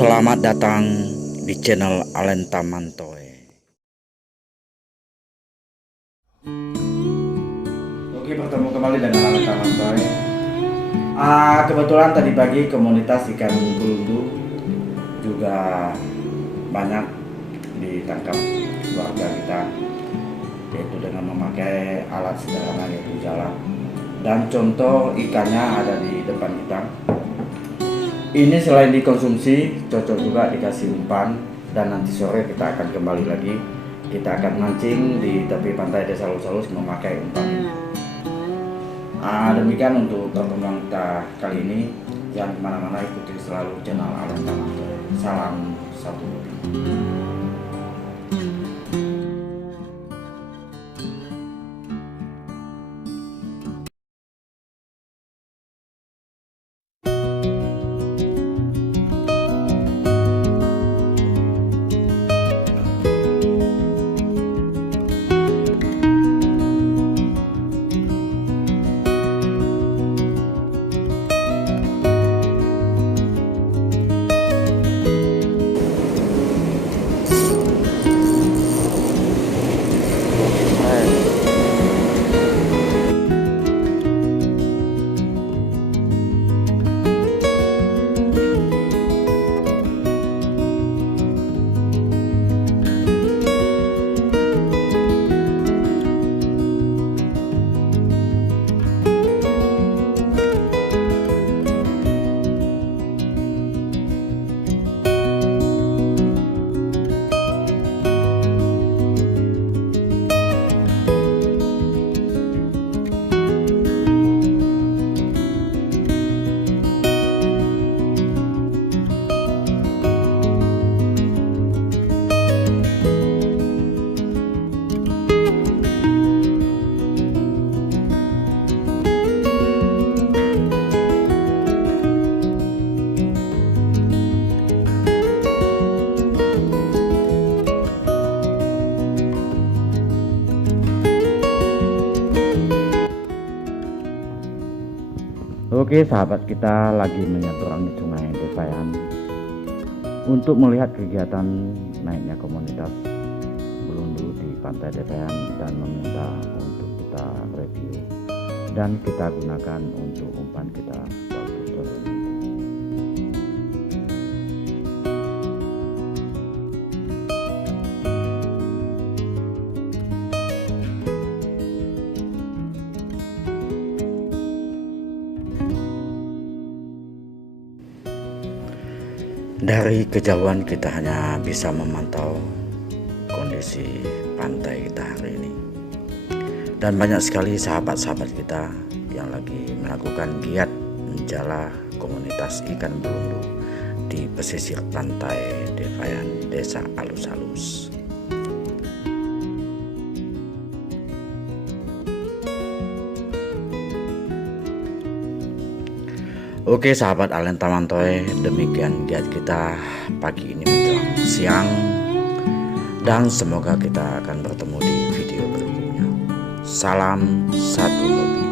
Selamat datang di channel Alenta Mantoy. Oke, bertemu kembali dengan Alenta Mantoy. Kebetulan tadi pagi komunitas ikan belundu juga banyak ditangkap warga kita, yaitu dengan memakai alat sederhana yaitu jala. Dan contoh ikannya ada di depan kita. Ini selain dikonsumsi, cocok juga dikasih umpan. Dan nanti sore kita akan kembali lagi. Kita akan mancing di tepi pantai Desa Alus-Alus memakai umpan. Demikian untuk pertemuan kita kali ini. Jangan kemana-mana, ikuti selalu channel Alenta Mantoy. Salam satu hobi. Oke sahabat, kita lagi menyeberangi sungai Desayan untuk melihat kegiatan naiknya komunitas belundu di pantai Desayan dan meminta untuk kita review dan kita gunakan untuk umpan kita waktu sore nanti. Dari kejauhan kita hanya bisa memantau kondisi pantai kita hari ini. Dan banyak sekali sahabat-sahabat kita yang lagi melakukan giat menjala komunitas ikan belundu di pesisir pantai Desayan, Desa Alus-Alus. Oke sahabat Alenta Mantoy, demikian giat kita pagi ini menjelang siang. Dan semoga kita akan bertemu di video berikutnya. Salam satu hobi.